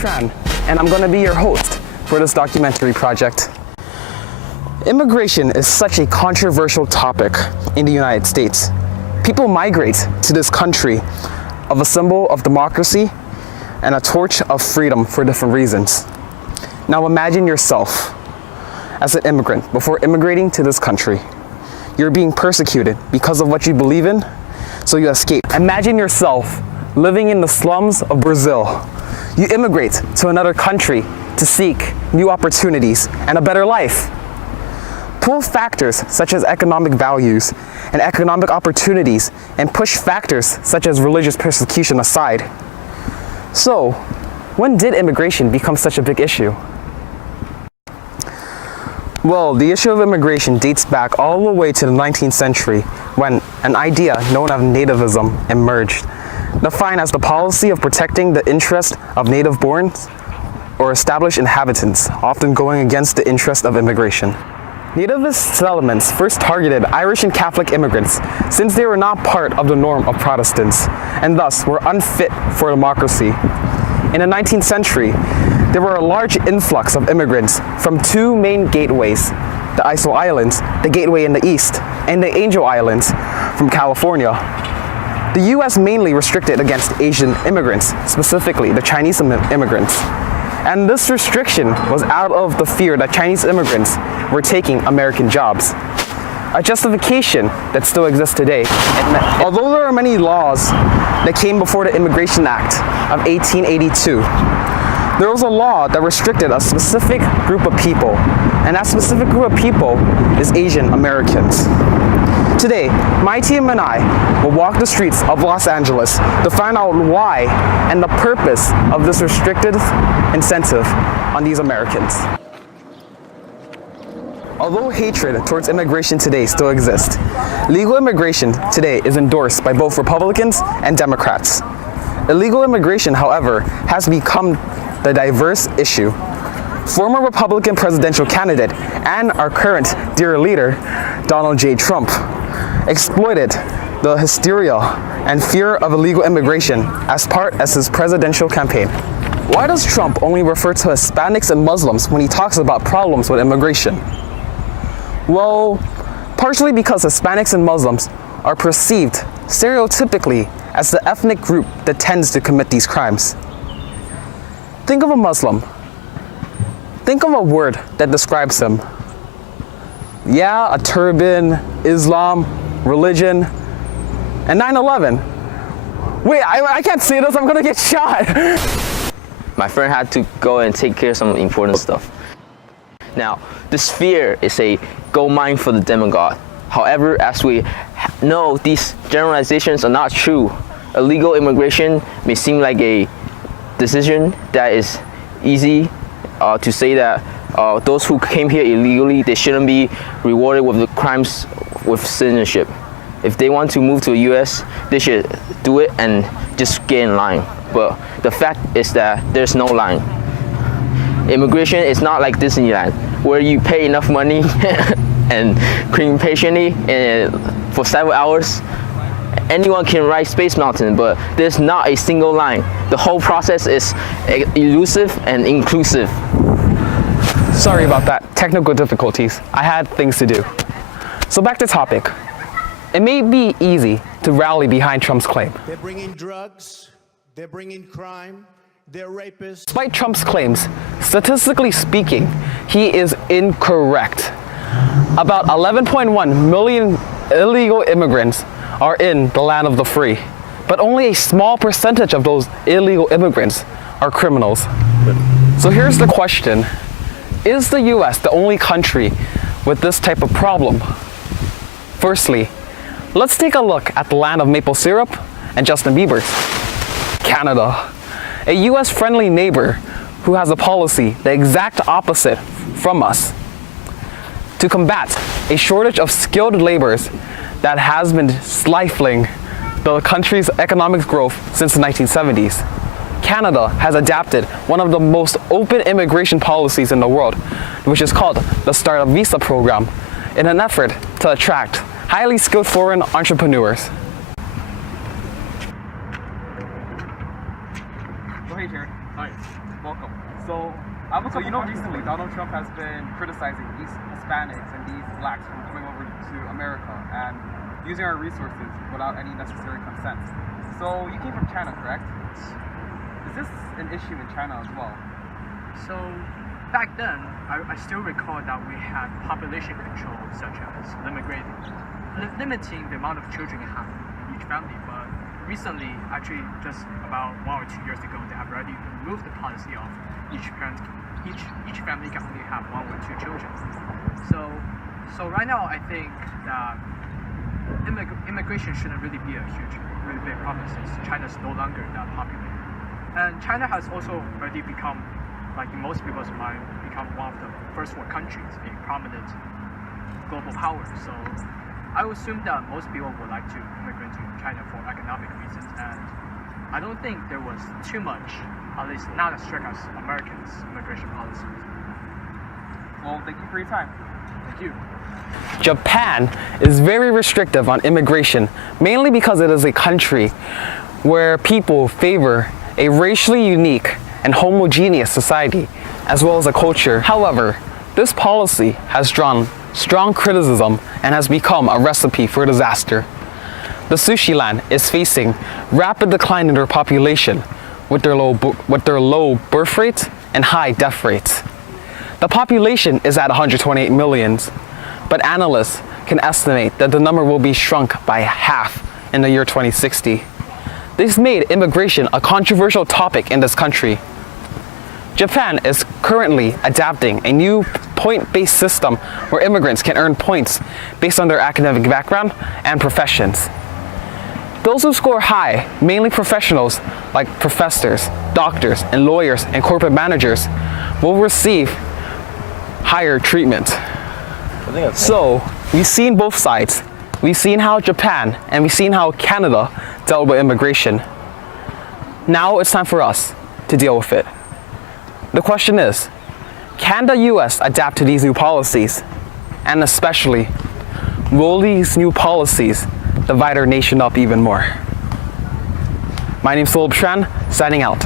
Tran, and I'm going to be your host for this documentary project. Immigration is such a controversial topic in the United States. People migrate to this country of a symbol of democracy and a torch of freedom for different reasons. Now imagine yourself as an immigrant before immigrating to this country. You're being persecuted because of what you believe in, so you escape. Imagine yourself living in the slums of Brazil. You immigrate to another country to seek new opportunities and a better life. Pull factors such as economic values and economic opportunities and push factors such as religious persecution aside. So, when did immigration become such a big issue? Well, the issue of immigration dates back all the way to the 19th century when an idea known as nativism emerged, defined as the policy of protecting the interest of native-born or established inhabitants, often going against the interest of immigration. Nativist settlements first targeted Irish and Catholic immigrants since they were not part of the norm of Protestants and thus were unfit for democracy. In the 19th century, there were a large influx of immigrants from two main gateways, the Iso Islands, the gateway in the east, and the Angel Islands from California. The US mainly restricted against Asian immigrants, specifically the Chinese immigrants. And this restriction was out of the fear that Chinese immigrants were taking American jobs, a justification that still exists today. And although there are many laws that came before the Immigration Act of 1882, there was a law that restricted a specific group of people, and that specific group of people is Asian Americans. Today, my team and I will walk the streets of Los Angeles to find out why and the purpose of this restricted incentive on these Americans. Although hatred towards immigration today still exists, legal immigration today is endorsed by both Republicans and Democrats. Illegal immigration, however, has become the diverse issue. Former Republican presidential candidate and our current dear leader, Donald J. Trump, exploited the hysteria and fear of illegal immigration as part of his presidential campaign. Why does Trump only refer to Hispanics and Muslims when he talks about problems with immigration? Well, partially because Hispanics and Muslims are perceived stereotypically as the ethnic group that tends to commit these crimes. Think of a Muslim. Think of a word that describes him. Yeah, a turban, Islam, religion, and 9/11. Wait, I can't say this, I'm gonna get shot. My friend had to go and take care of some important stuff. Now, this fear is a gold mine for the demagogue. However, as we know, these generalizations are not true. Illegal immigration may seem like a decision that is easy to say that those who came here illegally, they shouldn't be rewarded with the crimes with citizenship. If they want to move to the US, they should do it and just get in line. But the fact is that there's no line. Immigration is not like Disneyland, where you pay enough money and clean patiently for several hours. Anyone can ride Space Mountain, but there's not a single line. The whole process is elusive and inclusive. Sorry about that, technical difficulties. I had things to do. So back to topic. It may be easy to rally behind Trump's claim. They're bringing drugs, they're bringing crime, they're rapists. Despite Trump's claims, statistically speaking, he is incorrect. About 11.1 million illegal immigrants are in the land of the free, but only a small percentage of those illegal immigrants are criminals. So here's the question. Is the US the only country with this type of problem? Firstly, let's take a look at the land of maple syrup and Justin Bieber's. Canada, a US-friendly neighbor who has a policy the exact opposite from us. To combat a shortage of skilled laborers that has been stifling the country's economic growth since the 1970s. Canada has adapted one of the most open immigration policies in the world, which is called the Startup Visa program, in an effort to attract highly skilled foreign entrepreneurs. Oh, hey, Jared. Hi. Welcome. So you know, recently Donald Trump has been criticizing these Hispanics and these blacks from coming over to America and using our resources without any necessary consent. So you came from China, correct? Is this an issue in China as well? So back then, I still recall that we had population control, such as limiting the amount of children you have in each family. But recently, actually just about 1 or 2 years ago, they have already removed the policy of each family can only have 1 or 2 children. So right now, I think that immigration shouldn't really be a really big problem since China is no longer that populated. And China has also already become, like in most people's mind, become one of the first world countries, a prominent global power. So I would assume that most people would like to immigrate to China for economic reasons, and I don't think there was too much, at least not as strict as Americans' immigration policies. Well, thank you for your time. Thank you. Japan is very restrictive on immigration, mainly because it is a country where people favor a racially unique and homogeneous society, as well as a culture. However, this policy has drawn strong criticism and has become a recipe for disaster. The sushi land is facing rapid decline in their population with their low birth rates and high death rates. The population is at 128 million, but analysts can estimate that the number will be shrunk by half in the year 2060. This made immigration a controversial topic in this country. Japan is currently adapting a new point-based system where immigrants can earn points based on their academic background and professions. Those who score high, mainly professionals like professors, doctors, and lawyers and corporate managers, will receive higher treatment. So, we've seen both sides. We've seen how Japan and we've seen how Canada dealt with immigration. Now it's time for us to deal with it. The question is, can the US adapt to these new policies? And especially, will these new policies divide our nation up even more? My name is Philip Tran, signing out.